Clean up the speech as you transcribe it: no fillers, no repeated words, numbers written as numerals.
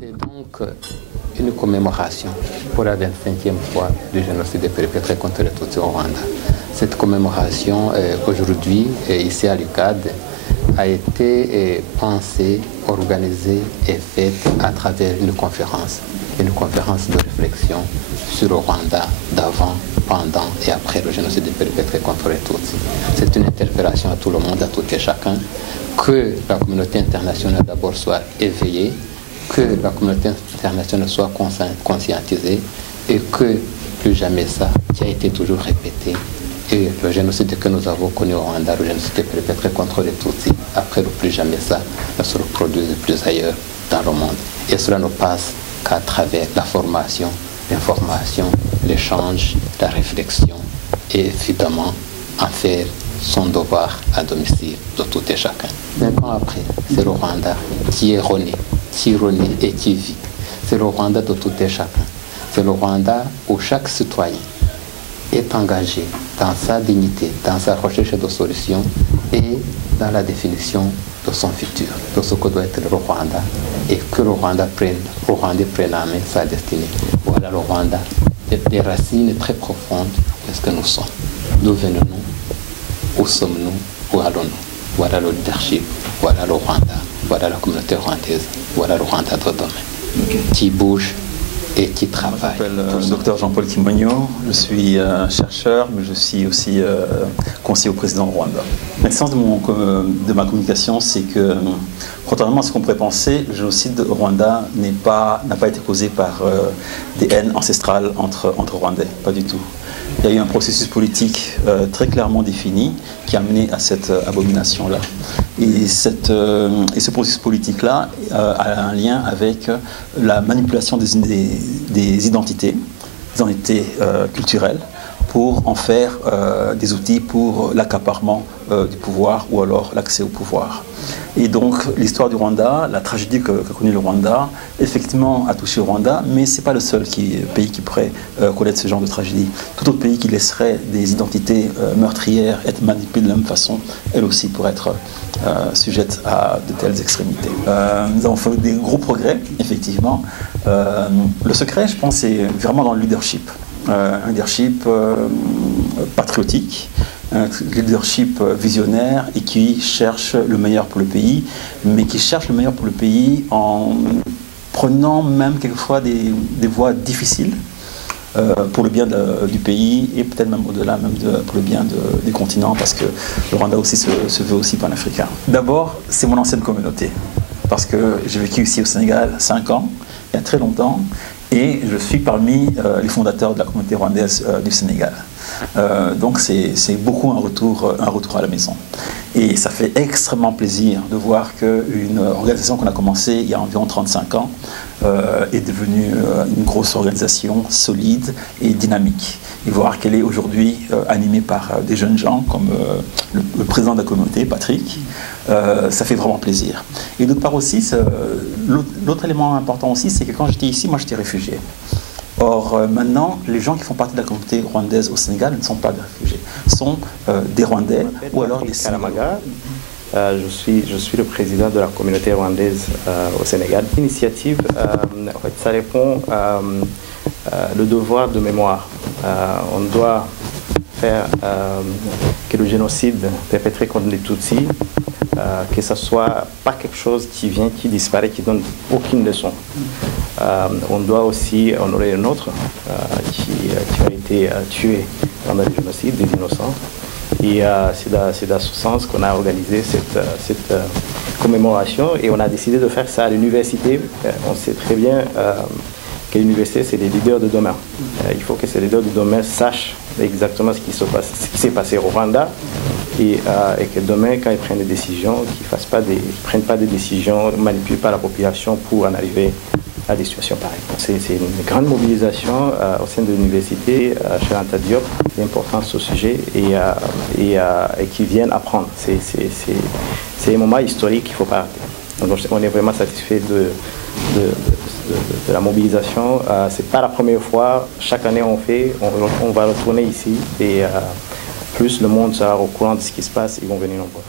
C'est donc une commémoration pour la 25e fois du génocide perpétré contre les Tutsis au Rwanda. Cette commémoration, aujourd'hui, ici à l'UCAD, a été pensée, organisée et faite à travers une conférence de réflexion sur le Rwanda d'avant, pendant et après le génocide perpétré contre les Tutsis. C'est une interpellation à tout le monde, à tout et chacun, que la communauté internationale d'abord soit éveillée, que la communauté internationale soit conscientisée et que plus jamais ça, qui a été toujours répété, et le génocide que nous avons connu au Rwanda, le génocide perpétré contre les Tutsis, après le plus jamais ça, ne se reproduise plus ailleurs dans le monde. Et cela ne passe qu'à travers la formation, l'information, l'échange, la réflexion et évidemment en faire son devoir à domicile de tout et chacun. 5 ans après, c'est le Rwanda qui est rené, qui renaît et qui vit. C'est le Rwanda de tout et chacun. C'est le Rwanda où chaque citoyen est engagé dans sa dignité, dans sa recherche de solutions et dans la définition de son futur, de ce que doit être le Rwanda, et que le Rwanda prenne en main sa destinée. Voilà le Rwanda, des racines très profondes de ce que nous sommes. D'où venons-nous? Où sommes-nous? Où allons-nous? Voilà le leadership, voilà le Rwanda, voilà la communauté rwandaise, voilà le Rwanda de demain, qui bouge et qui travaille. Je m'appelle Dr Jean-Paul Kimonyo, je suis chercheur, mais je suis aussi conseiller au président du Rwanda. L'essence de ma communication, c'est que, contrairement à ce qu'on pourrait penser, le génocide au Rwanda n'a pas été causé par des haines ancestrales entre Rwandais, pas du tout. Il y a eu un processus politique très clairement défini qui a mené à cette abomination-là. Et ce processus politique-là a un lien avec la manipulation des identités culturelles, pour en faire des outils pour l'accaparement du pouvoir ou alors l'accès au pouvoir. Et donc l'histoire du Rwanda, la tragédie que connaît le Rwanda, effectivement a touché au Rwanda, mais ce n'est pas le seul pays qui pourrait connaître ce genre de tragédie. Tout autre pays qui laisserait des identités meurtrières être manipulées de la même façon, elle aussi pourrait être sujette à de telles extrémités. Nous avons fait des gros progrès, effectivement. Le secret, je pense, c'est vraiment dans le leadership. Un leadership patriotique, un leadership visionnaire et qui cherche le meilleur pour le pays, mais qui cherche le meilleur pour le pays en prenant même quelquefois des voies difficiles pour le bien du pays et peut-être même au-delà pour le bien du continent, parce que le Rwanda aussi se veut aussi panafricain. D'abord, c'est mon ancienne communauté, parce que j'ai vécu ici au Sénégal 5 ans, il y a très longtemps, et je suis parmi les fondateurs de la communauté rwandaise du Sénégal. Donc c'est beaucoup un retour à la maison. Et ça fait extrêmement plaisir de voir qu'une organisation qu'on a commencée il y a environ 35 ans est devenue une grosse organisation solide et dynamique. Et voir qu'elle est aujourd'hui animée par des jeunes gens comme le président de la communauté, Patrick, ça fait vraiment plaisir. Et d'autre part aussi, l'autre élément important aussi, c'est que quand j'étais ici, moi j'étais réfugié. Or, maintenant, les gens qui font partie de la communauté rwandaise au Sénégal ne sont pas des réfugiés, sont des Rwandais ou alors des Sénégalais. Je suis le président de la communauté rwandaise au Sénégal. L'initiative, en fait, ça répond à le devoir de mémoire. On doit faire que le génocide perpétré contre les Tutsis, que ce soit pas quelque chose qui vient, qui disparaît, qui donne aucune leçon. On doit aussi honorer un autre qui a été tué pendant le génocide, des innocents. Et c'est dans ce sens qu'on a organisé cette commémoration, et on a décidé de faire ça à l'université. On sait très bien que l'université, c'est les leaders de demain. Il faut que ces leaders de demain sachent exactement ce qui s'est passé au Rwanda, et que demain, quand ils prennent des décisions, qu'ils ne prennent pas des décisions manipulées par la population pour en arriver à des situations pareilles. C'est une grande mobilisation au sein de l'université, chez Anta Diop, d'importance ce sujet, et qui viennent apprendre. C'est un moment historique qu'il ne faut pas rater. Donc on est vraiment satisfait de la mobilisation. Ce n'est pas la première fois, chaque année on va retourner ici, et plus le monde sera au courant de ce qui se passe, ils vont venir nombreux.